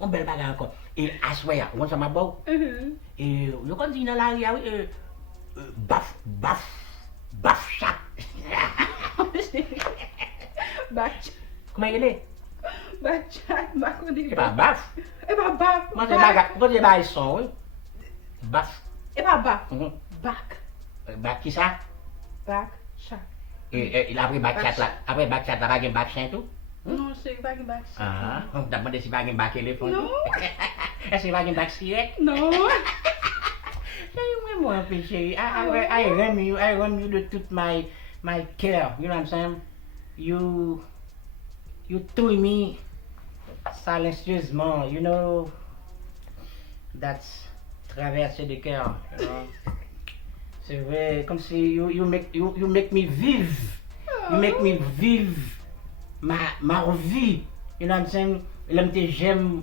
On bel bagay encore. Et assoya, on ça m'a beau. Et je quand dit dans la rue, baf, baf, baf chat. Bacha, Comment il est? bacha, bakoni. C'est pas baf. E pa baf. Moi c'est bagay, quand c'est bagay son, oui. Baf. E pa baf. Mhm. Back. Baf qui ça? Back, chat. Et il a pris bac chat là. Après bac chat là, bagay bac chien tout. Non, c'est pas back. Ah, on t'a demandé si bagay bac éléphant. Non. Est-ce que bagay bac sirène? Non. Moi, chérie. I run you the tooth my care. You know what I'm saying? You tue me silencieusement. You know that's traversé de cœur. You know? C'est vrai, comme si you make me vivre. You make me vivre ma vie. You know what I'm saying? L'homme que j'aime